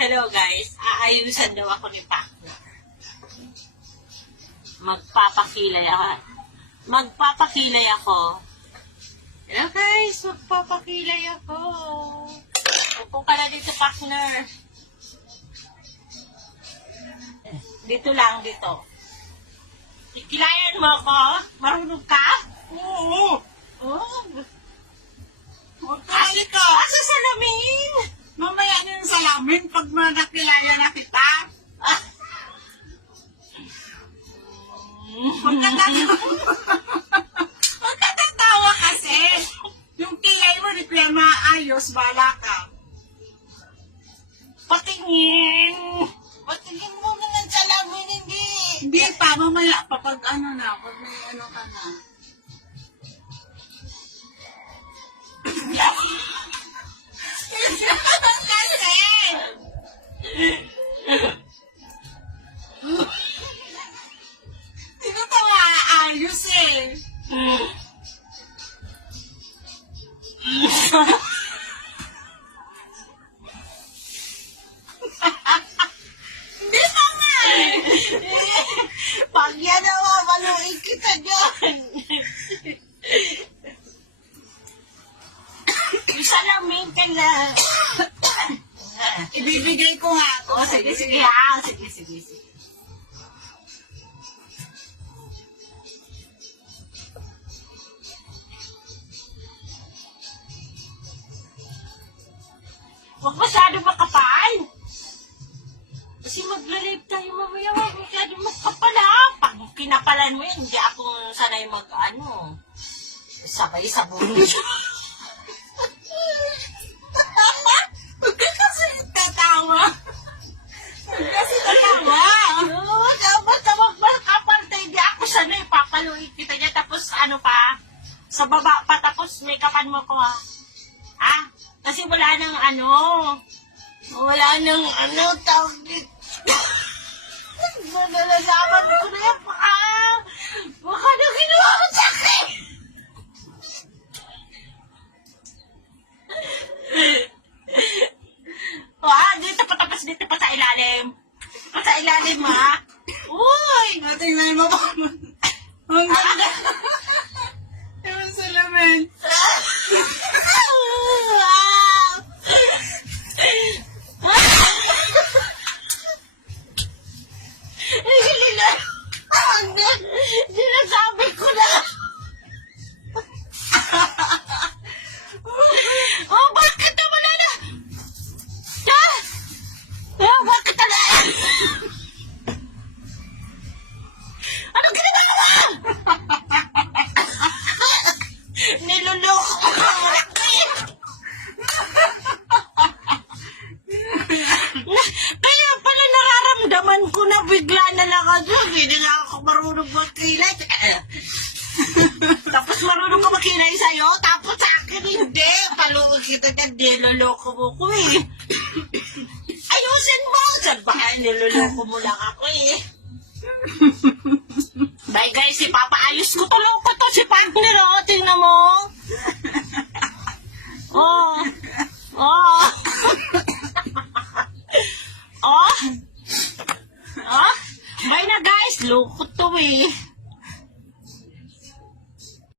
Hello guys, aayusan daw ako ni partner. Magpapakilay ako. Magpapakilay ako. Hello guys, magpapakilay ako. Upo ka na dito partner. Dito lang, dito. Ikilayan mo ako? Marunong ka? Oo. Oh, Kasi ka. asa salamin? Salamin pag manakilala na kita. Huwag ka tatawa. Huwag ka tatawa kasi. Yung kilay mo, di ko yan maayos. Bala ka. Patingin! Patingin mo na ng salamin, hindi! Hindi pa. Mamaya pa pag ano na. Pag may ano ka na. Hindi pa nga eh. Pag yan na mamaluin kita dyan! Salamin ka na! Ibibigay ko nga oh, sige, sige ha! Sige, sige, sige. Huwag masyado makapal! Kasi magla-live tayo mamaya, huwag masyado makapal ha! Pag kinapalan mo yan, hindi ako sanay mag, ano, sabay sa bulo. Ka kasi tatawa. Kasi tatawa. Dapat na magmakapal tayo, hindi ako sanay, papaluin kita niya, tapos ano pa, sa baba pa, tapos may kapan mo ko ha. Ha? Kasi wala nang ano, wala nang ano, tawag dito. Nalalaman ko na yan, baka, baka na ginawa mo sa akin. Ah, dito pa tapos dito pa sa ilalim. Pa sa ilalim ha. Uy! Natingnan mo ba? Ang ganda. Yung salamin. Sinasabi ko na. oh, bakit naman na? Ah! Ah, bakit na? Anong ginagawa mo? Niluloko ko ang malaki. Na, kaya pala nararamdaman ko na bigla na lang ako. Hindi na nga ako marunong magkilay. tapos marunong ko magkilay sa'yo, tapos sa akin hindi. Paluwag kita dyan, niloloko mo ko eh. Ayusin mo! Saan ba kaya niloloko mo lang ako eh? Bye guys, si Papa ayos ko tuloy ko to si partner oh, tingnan mo. Oh. Oh. Guys, lukot to eh.